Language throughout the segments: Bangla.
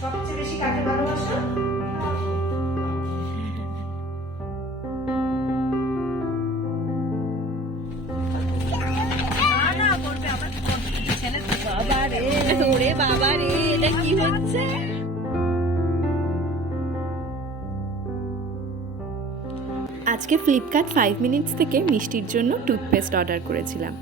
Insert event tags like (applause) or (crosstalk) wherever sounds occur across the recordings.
সবচেয়ে বেশি কাকে ভালোবাসো? বাবা রে। বাবা রে এটা কি হচ্ছে? আজকে ফ্লিপকার্ট ফাইভ মিনিটস থেকে মিষ্টির জন্য টুথপেস্ট অর্ডার করেছিলাম।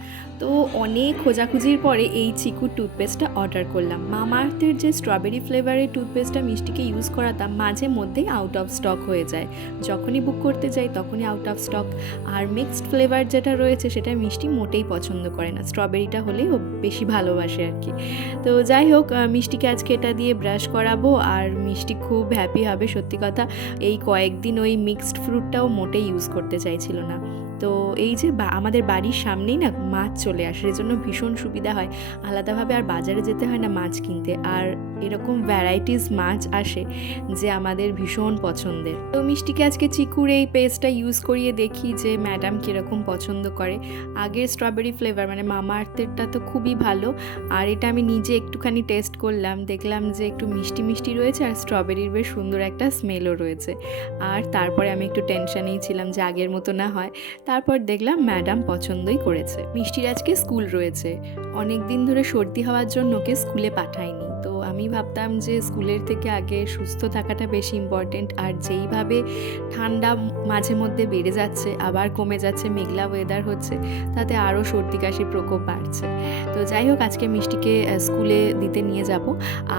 তো অনেক খোঁজাখুঁজির পরে এই চিকুর টুথপেস্টটা অর্ডার করলাম। মামা আর্থের যে স্ট্রবেরি ফ্লেভারের টুথপেস্টটা মিষ্টিকে ইউজ করাতাম, মাঝে মধ্যেই আউট অফ স্টক হয়ে যায়। যখনই বুক করতে যাই, তখনই আউট অফ স্টক আর মিক্সড ফ্লেভার যেটা রয়েছে, সেটা মিষ্টি মোটেই পছন্দ করে না। স্ট্রবেরিটা হলেই ও বেশি ভালোবাসে আর কি। তো যাই হোক মিষ্টিকে আজকে এটা দিয়ে ব্রাশ করাবো আর মিষ্টি খুব হ্যাপি হবে, সত্যি কথা। এই কয়েকদিন ওই মিক্সড ফ্রুটটাও মোটেই ইউজ করতে চাইছিল না। তো এই যে আমাদের বাড়ির সামনেই না মাছ চলে আসে এজন্য ভীষণ সুবিধা হয়। আলাদাভাবে আর বাজারে যেতে হয় না মাছ কিনতে। আর এরকম ভ্যারাইটিস মাছ আসে যে আমাদের ভীষণ পছন্দের। তো মিষ্টিকে আজকে চিকুর এই পেস্টটা ইউজ করিয়ে দেখি যে ম্যাডাম কীরকম পছন্দ করে। আগের স্ট্রবেরি ফ্লেভার মানে মামা আর্থেরটা তো খুবই ভালো। আর এটা আমি নিজে একটুখানি টেস্ট করলাম, দেখলাম যে একটু মিষ্টি মিষ্টি রয়েছে আর স্ট্রবেরির বেশ সুন্দর একটা স্মেলও রয়েছে। আর তারপরে আমি একটু টেনশানেই ছিলাম যে আগের মতো না হয়। তারপর দেখলাম ম্যাডাম পছন্দই করেছে। মিষ্টির আজকে স্কুল রয়েছে। অনেক দিন ধরে সর্দি হওয়ার জন্য ওকে স্কুলে পাঠাইনি তো আমি ভাবতাম যে স্কুলের থেকে আগে সুস্থ থাকাটা বেশি ইম্পর্টেন্ট আর যেইভাবে ঠান্ডা মাঝে মধ্যে বেড়ে যাচ্ছে, আবার কমে যাচ্ছে, মেঘলা ওয়েদার হচ্ছে, তাতে আরও সর্দি কাশির প্রকোপ বাড়ছে। তো যাই হোক, আজকে মিষ্টিকে স্কুলে দিতে নিয়ে যাব।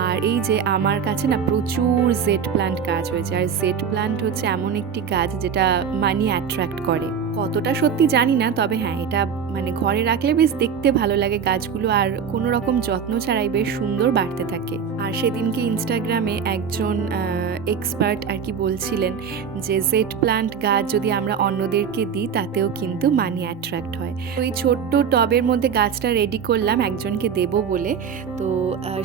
আর এই যে আমার কাছে না প্রচুর জেড প্লান্ট গাছ হয়েছে আর জেড প্লান্ট হচ্ছে এমন একটি গাছ যেটা মানি অ্যাট্রাক্ট করে। কতটা সত্যি জানি না, তবে হ্যাঁ এটা মানে ঘরে রাখলে বেশ দেখতে ভালো লাগে গাছগুলো আর কোনো রকম যত্ন ছাড়াই বেশ সুন্দর বাড়তে থাকে। আর সেদিনকে ইনস্টাগ্রামে একজন এক্সপার্ট আর কি বলছিলেন যে জেট প্লান্ট গাছ যদি আমরা অন্যদেরকে দিই, তাতেও কিন্তু মানি অ্যাট্রাক্ট হয়। ওই ছোট্ট টবের মধ্যে গাছটা রেডি করলাম, একজনকে দেব বলে। তো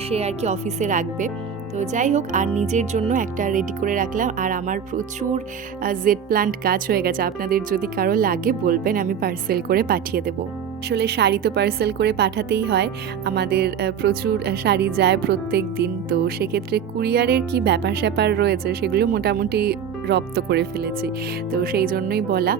সে আর কি অফিসে রাখবে। তো যাই হোক, আর নিজের জন্য একটা রেডি করে রাখলাম। আর আমার প্রচুর জেড প্লান্ট গাছ হয়ে গেছে। আপনাদের যদি কারও লাগে বলবেন, আমি পার্সেল করে পাঠিয়ে দেবো। আসলে শাড়ি তো পার্সেল করে পাঠাতেই হয়। আমাদের প্রচুর শাড়ি যায় প্রত্যেক দিন। তো সেক্ষেত্রে কুরিয়ারের কি ব্যাপার স্যাপার রয়েছে, সেগুলো মোটামুটি রপ্ত করে ফেলেছি। তো সেই জন্যই বলা।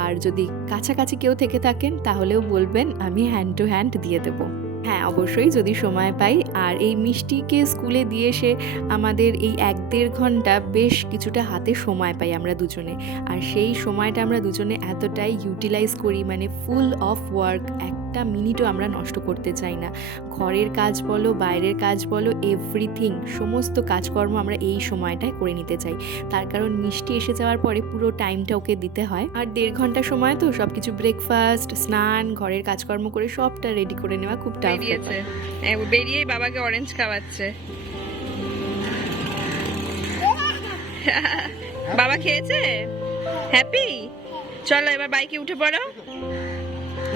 আর যদি কাছাকাছি কেউ থেকে থাকেন, তাহলেও বলবেন, আমি হ্যান্ড টু হ্যান্ড দিয়ে দেবো। হ্যাঁ অবশ্যই যদি সময় পাই। আর এই মিষ্টিকে স্কুলে দিয়ে এসে আমাদের এই এক দেড় ঘণ্টা বেশ কিছুটা হাতে সময় পাই আমরা দুজনে। আর সেই সময়টা আমরা দুজনে এতটাই ইউটিলাইজ করি মানে ফুল অফ ওয়ার্ক একটা মিনিটও আমরা নষ্ট করতে চাই না। ঘরের কাজ বলো বাইরের কাজ বলো এভরিথিং সমস্ত কাজকর্ম আমরা এই সময়টায় করে নিতে চাই। তার কারণ মিষ্টি এসে যাওয়ার পরে পুরো টাইমটা ওকে দিতে হয়। আর দেড় ঘণ্টা সময় তো সব কিছু ব্রেকফাস্ট স্নান ঘরের কাজকর্ম করে সবটা রেডি করে নেওয়া খুব টাফ বেরিয়েছে। বেরিয়েই বাবাকে অরেঞ্জ খাওয়াচ্ছে। বাবা খেয়েছে? হ্যাপি চলো এবার বাইকে উঠে পড়ো।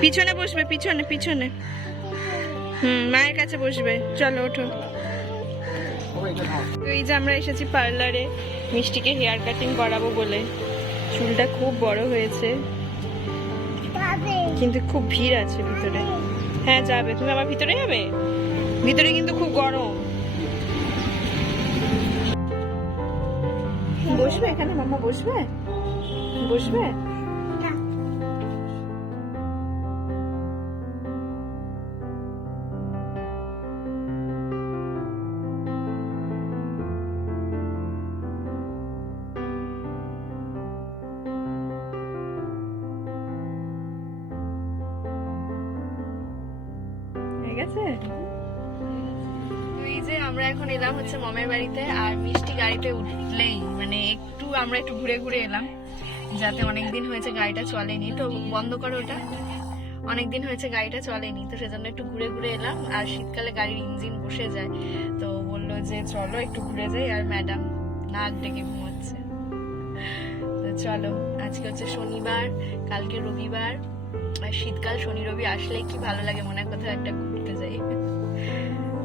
পিছনে বসবে, পিছনে পিছনে। হুম, মায়ের কাছে বসবে। চলো, ওঠো। এই যে আমরা এসেছি পার্লারে, মিষ্টিকে হেয়ার কাটিং করাবো বলে। চুলটা খুব বড় হয়েছে। কিন্তু খুব ভিড় আছে ভিতরে। হ্যাঁ যাবে। তুমি আবার ভিতরে যাবে? ভিতরে কিন্তু খুব গরম। বসবে এখানে? মামা বসবে? বসবে? আমরা এখন এলাম হচ্ছে মমের বাড়িতে, আর মিষ্টি গাড়িতে উঠলেই মানে একটু আমরা একটু ঘুরে ঘুরে এলাম, যাতে অনেক দিন হয়েছে গাড়িটা চলেনি। তো বন্ধ করো ওটা। অনেক দিন হয়েছে গাড়িটা চলেনি, তো সেজন্য একটু ঘুরে ঘুরে এলাম, আর শীতকালে গাড়ির ইঞ্জিন বসে যায়। তো বলল যে, চলো একটু ঘুরে যাই, আর ম্যাডাম নাক ডেকে ঘুমোচ্ছে। তো চলো, আজকে হচ্ছে শনিবার, কালকে রবিবার, আর শীতকাল শনি রবি আসলে কি ভালো লাগে মনে কোথাও একটা ঘুরতে যাই।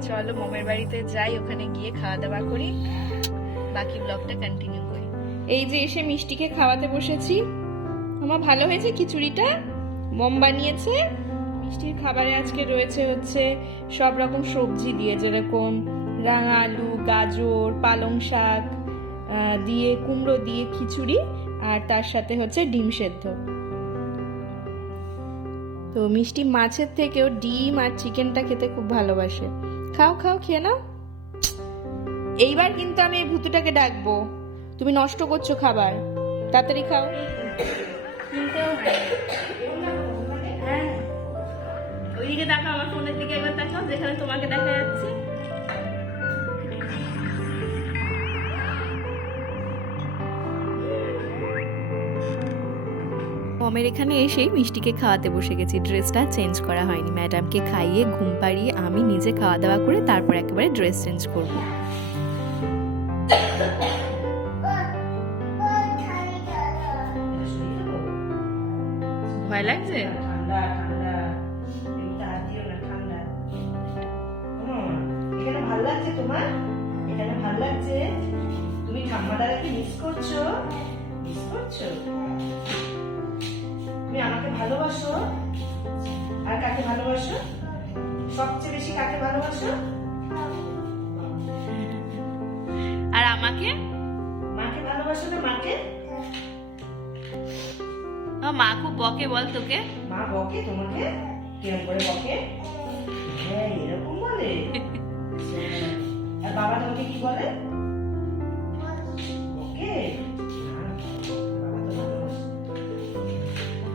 চলো মমের বাড়িতে যাই, ওখানে গিয়ে খাওয়া দাওয়া করি। বাকি ব্লগটা কন্টিনিউ করি। এই যে এসে মিষ্টিকে খাওয়াতে বসেছি। আমার ভালো হয়েছে খিচুড়িটা মম বানিয়েছে। মিষ্টির খাবারে আজকে রয়েছে হচ্ছে সব রকম সবজি দিয়ে, যেরকম রাঙা আলু, গাজর, পালং শাক দিয়ে কুমড়ো দিয়ে খিচুড়ি, আর তার সাথে হচ্ছে ডিম সেদ্ধ। তো মিষ্টি মাছের থেকেও ডিম আর চিকেনটা খেতে খুব ভালোবাসে। খাও খাও, খেয়ে নাও। এইবার কিন্তু আমি এই ভুতুটাকে ডাকবো। তুমি নষ্ট করছ খাবার। তাড়াতাড়ি খাও। হ্যাঁ। ওইদিকে দেখাও, আমার ফোনের দিকে একবার দেখাও, যেখানে তোমাকে দেখা যাচ্ছে। মমের এখানে এসেই মিষ্টিকে খাওয়াতে বসে গেছি। ড্রেসটা চেঞ্জ করা হয়নি। ম্যাডামকে খাইয়ে ঘুম পাড়িয়ে আমি নিজে খাওয়া দাওয়া করে তারপর একেবারে ড্রেস চেঞ্জ করব। ভয় লাগছে? ঠান্ডা ঠান্ডা। এইটা আর দিও না ঠান্ডা। হুম, এখানে ভালো লাগছে তোমার? এখানে ভালো লাগছে? তুমি ঠাম্মাদারাকে মিস করছ? মিস করছ? তুমি আমাকে ভালোবাসো? আর কাকে ভালোবাসো? সবচেয়ে বেশি কাকে ভালোবাসো? আর আমাকে? মাকে ভালোবাসো না মাকে? মা খুব বকে বল তোকে। মা বকে? তোমাকে? কিরম করে বকে? হ্যাঁ এরকম বলে। (laughs) আর বাবা তোমাকে কি বলে?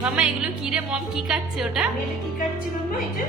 মামা, এগুলো কি রে মম? কি কাটছে ওটা? কি কাটছে মামা এটা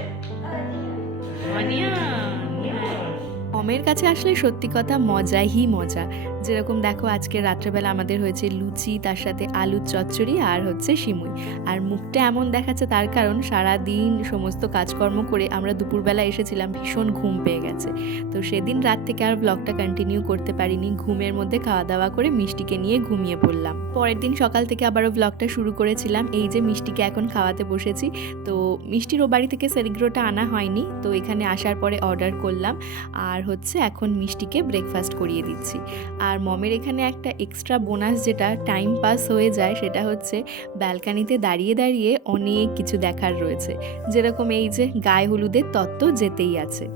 মমের কাছে আসলে সত্যি কথা, মজাই মজা। যেরকম দেখো আজকে রাত্রেবেলা আমাদের হয়েছে লুচি, তার সাথে আলুর চচ্চড়ি আর হচ্ছে সিমুই। আর মুখটা এমন দেখাচ্ছে তার কারণ সারা দিন সমস্ত কাজকর্ম করে আমরা দুপুরবেলা এসেছিলাম, ভীষণ ঘুম পেয়ে গেছে। তো সেদিন রাত থেকে আর ব্লগটা কন্টিনিউ করতে পারিনি, ঘুমের মধ্যে খাওয়া দাওয়া করে মিষ্টিকে নিয়ে ঘুমিয়ে পড়লাম। পরের দিন সকাল থেকে আবারও ব্লগটা শুরু করেছিলাম, এই যে মিষ্টিকে এখন খাওয়াতে বসেছি। তো মিষ্টির ও বাড়ি থেকে সেরিগ্রোটা আনা হয়নি, তো এখানে আসার পরে অর্ডার করলাম। আর হচ্ছে এখন মিষ্টিকে ব্রেকফাস্ট করিয়ে দিচ্ছি। আর মমের এখানে একটা এক্সট্রা বোনাস যেটা টাইম পাস হয়ে যায় সেটা হচ্ছে ব্যালকানিতে দাঁড়িয়ে দাঁড়িয়ে অনেক কিছু দেখার রয়েছে। যেরকম এই যে গায়ে হলুদের তত্ত্ব যেতেই আছে।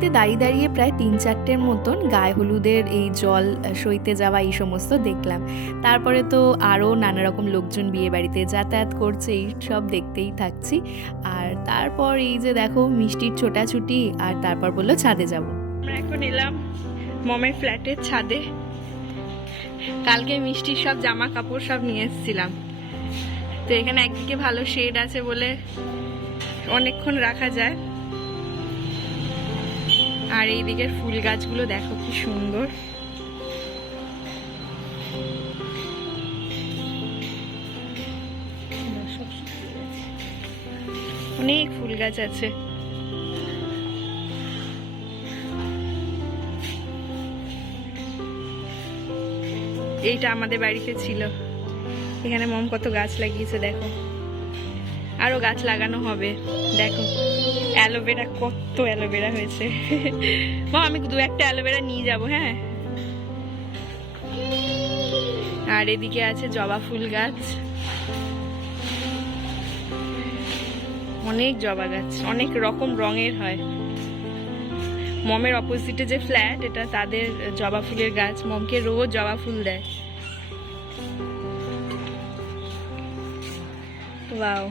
ব্যালকানিতে দাঁড়িয়ে দাঁড়িয়ে প্রায় তিন চারটের মতন গায়ে হলুদের এই জল সইতে যাওয়া এই সমস্ত দেখলাম। তারপরে তো আরও নানা রকম লোকজন বিয়ে বাড়িতে যাতায়াত করছে, এই সব দেখতেই থাকছি। আর তারপর এই যে দেখো মিষ্টির ছোটাছুটি, আর তারপর বলল ছাদে যাব। আমরা এখন এলাম মমের ফ্ল্যাটের ছাদে। কালকে মিষ্টির সব জামা কাপড় সব নিয়ে এসেছিলাম। তো এখানে একদিকে ভালো শেড আছে বলে অনেকক্ষণ রাখা যায়। আর এই দিকের ফুল গাছগুলো দেখো কি সুন্দর। অনেক ফুল গাছ আছে। এইটা আমাদের বাড়িতে ছিল। এখানে মম কত গাছ লাগিয়েছে, দেখো। আরও গাছ লাগানো হবে, দেখো। অ্যালোভেরা, কত অ্যালোভেরা হয়েছে। (laughs) মা, আমি দু একটা অ্যালোভেরা নিয়ে যাব হ্যাঁ? আর এদিকে আছে জবা ফুল গাছ। অনেক জবা গাছ, অনেক রকম রঙের হয়। মমের অপোজিটে যে ফ্ল্যাট এটা তাদের জবা ফুলের গাছ। মমকে রোজ জবা ফুল দেয়। ওয়াও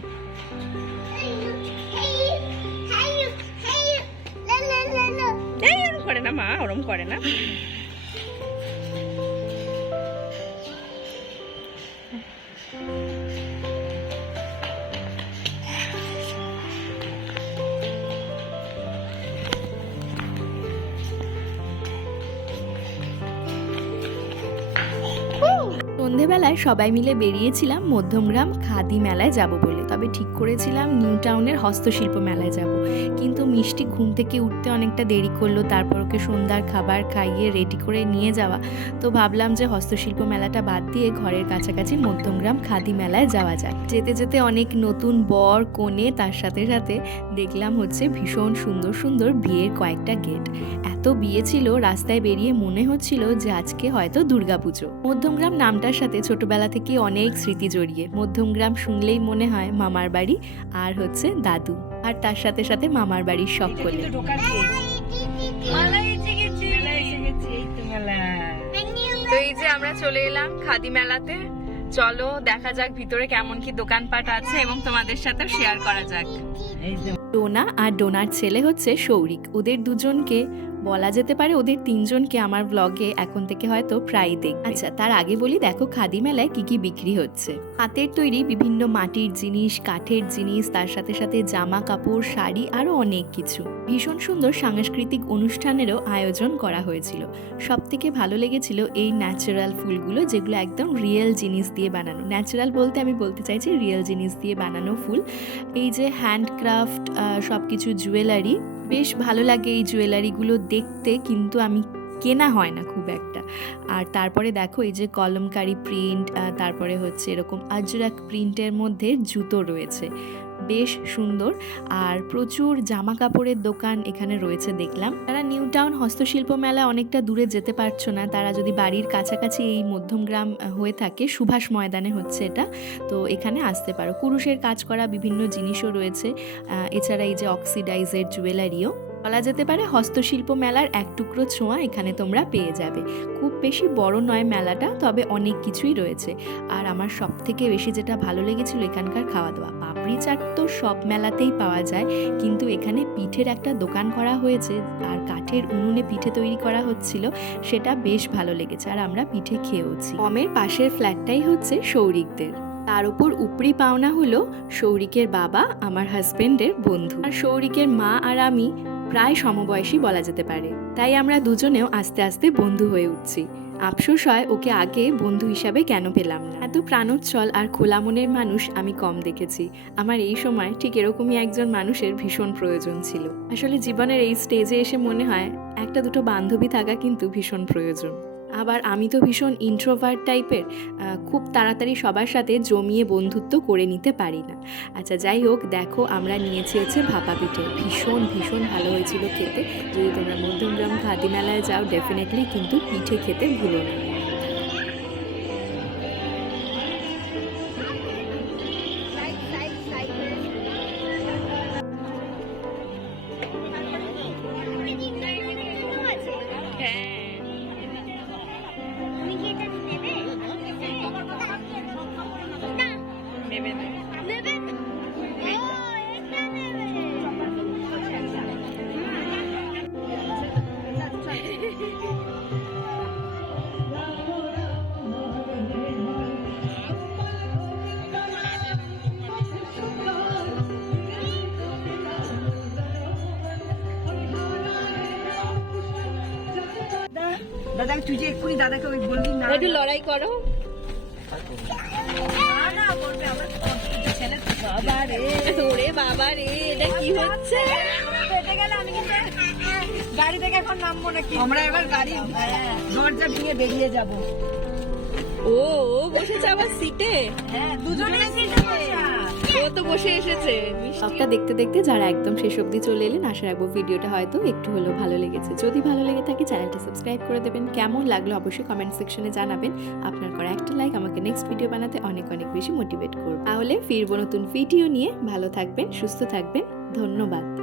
না, মা, ওরম করে না। সন্ধেবেলায় সবাই মিলে বেরিয়েছিলাম মধ্যমগ্রাম খাদি মেলায় যাব বলে। তবে ঠিক করেছিলাম নিউ টাউনের হস্তশিল্প মেলায় যাব। কিন্তু মিষ্টি ঘুম থেকে উঠতে অনেকটা দেরি করল। তারপর ওকে সন্ধ্যার খাবার খাইয়ে রেডি করে নিয়ে যাওয়া। তো ভাবলাম যে হস্তশিল্প মেলাটা বাদ দিয়ে ঘরের কাছাকাছি মধ্যমগ্রাম খাদি মেলায় যাওয়া যাক। যেতে যেতে অনেক নতুন বর, কনে, তার সাথে সাথে দেখলাম হচ্ছে ভীষণ সুন্দর সুন্দর বিয়ের কয়েকটা গেট। এত বিয়ে ছিল, রাস্তায় বেরিয়ে মনে হচ্ছিল যে আজকে হয়তো দুর্গাপুজো। মধ্যমগ্রাম নামটার সাথে ছোটবেলা থেকে অনেক স্মৃতি জড়িয়ে। মধ্যমগ্রাম শুনলেই মনে হয় মামার বাড়ি আর হচ্ছে দাদু। আর তার সাথে সাথে মামার বাড়ির সকলে তো এই যে আমরা চলে এলাম খাদি মেলাতে। চলো দেখা যাক ভিতরে কেমন কি দোকানপাট আছে এবং তোমাদের সাথে শেয়ার করা যাক। ডোনা আর ডোনার ছেলে হচ্ছে সৌরিক ওদের দুজনকে বলা যেতে পারে ওদের তিনজনকে আমার ব্লগে এখন থেকে হয়তো প্রায় দেখ আচ্ছা। তার আগে বলি দেখো খাদি মেলায় কি কি বিক্রি হচ্ছে। হাতের তৈরি বিভিন্ন মাটির জিনিস কাঠের জিনিস তার সাথে সাথে জামা কাপড় শাড়ি আরও অনেক কিছু। ভীষণ সুন্দর সাংস্কৃতিক অনুষ্ঠানেরও আয়োজন করা হয়েছিল। সব থেকে ভালো লেগেছিল এই ন্যাচারাল ফুলগুলো যেগুলো একদম রিয়েল জিনিস দিয়ে বানানো। ন্যাচারাল বলতে আমি বলতে চাইছি রিয়েল জিনিস দিয়ে বানানো ফুল। এই যে হ্যান্ডক্রাফট সব কিছু জুয়েলারি বেশ ভালো লাগে এই জুয়েলারিগুলো দেখতে, কিন্তু আমি কেনা হয় না খুব একটা। আর তারপরে দেখো এই যে কলমকারি প্রিন্ট তারপরে হচ্ছে এরকম আজরাক প্রিন্টের মধ্যে জুতো রয়েছে। বেশ সুন্দর। আর প্রচুর জামা কাপড়ের দোকান এখানে রয়েছে দেখলাম। তারা নিউ টাউন হস্তশিল্প মেলা অনেকটা দূরে যেতে পারছ না, তারা যদি বাড়ির কাছাকাছি এই মধ্যমগ্রাম হয়ে থাকে, সুভাষ ময়দানে হচ্ছে এটা, তো এখানে আসতে পারো। কুরুশের কাজ করা বিভিন্ন জিনিসও রয়েছে এছাড়া এই যে অক্সিডাইজের জুয়েলারিও। বলা যেতে পারে হস্তশিল্প মেলার এক টুকরো ছোঁয়া এখানে তোমরা পেয়ে যাবে। খুব বেশি বড় নয় মেলাটা, তবে অনেক কিছুই রয়েছে। আর আমার সব থেকে বেশি যেটা ভালো লেগেছিল এখানকার খাওয়া দাওয়া চাট তো সব মেলাতেই পাওয়া যায়। কিন্তু এখানে পিঠের একটা দোকান করা হয়েছে আর কাঠের উনুনে পিঠে তৈরি করা হচ্ছিল। সেটা বেশ ভালো লেগেছে আর আমরা পিঠে খেয়েওছি। কমের পাশের ফ্ল্যাটটাই হচ্ছে সৌরিকদের। তার উপর উপরি পাওনা হলো সৌরিকের বাবা, আমার হাজবেন্ডের বন্ধু। আর সৌরিকের মা আর আমি প্রায় সমবয়সী বলা যেতে পারে। তাই আমরা দুজনেও আস্তে আস্তে বন্ধু হয়ে উঠছি। আফসোস হয় ওকে আগে বন্ধু হিসাবে কেন পেলাম না। এত প্রাণোচ্ছল আর খোলা মনের মানুষ আমি কম দেখেছি। আমার এই সময় ঠিক এরকমই একজন মানুষের ভীষণ প্রয়োজন ছিল। আসলে জীবনের এই স্টেজে এসে মনে হয় একটা দুটো বান্ধবী থাকা কিন্তু ভীষণ প্রয়োজন। আবার আমি তো ভীষণ ইন্ট্রোভার্ট টাইপের খুব তাড়াতাড়ি সবার সাথে জমিয়ে বন্ধুত্ব করে নিতে পারি না। আচ্ছা যাই হোক, দেখো, আমরা নিয়েছি হচ্ছে ভাপা পিঠে। ভীষণ ভীষণ ভালো হয়েছিল খেতে। যদি তোমরা মধ্যমগ্রাম খাদি যাও ডেফিনেটলি কিন্তু পিঠে খেতে ভুলো না। দাদা তুই যে এক্ষুনি দাদাকে ওই বললি না একটু লড়াই করো। বাবা রে বাবা রে এটা কি হচ্ছে? গাড়ি থেকে এখন নামবো নাকি? আমরা এবার গাড়ি দরজা ভেঙে বেরিয়ে যাব। ও ও বসেছে আবার সিটে হ্যাঁ দুজনে ও বসে এসেছে সবটা দেখতে দেখতে যারা একদম শেষ অবধি চলে এলেন, আশা রাখব ভিডিওটা হয়তো একটু হলেও ভালো লেগেছে। যদি ভালো লেগে থাকে, চ্যানেলটা সাবস্ক্রাইব করে দেবেন। কেমন লাগল অবশ্যই কমেন্ট সেকশনে জানাবেন। আপনার করা একটা লাইক আমাকে নেক্সট ভিডিও বানাতে অনেক অনেক বেশি মোটিভেট করবে। তাহলে ফিরবো নতুন ভিডিও নিয়ে। ভালো থাকবেন, সুস্থ থাকবেন। ধন্যবাদ।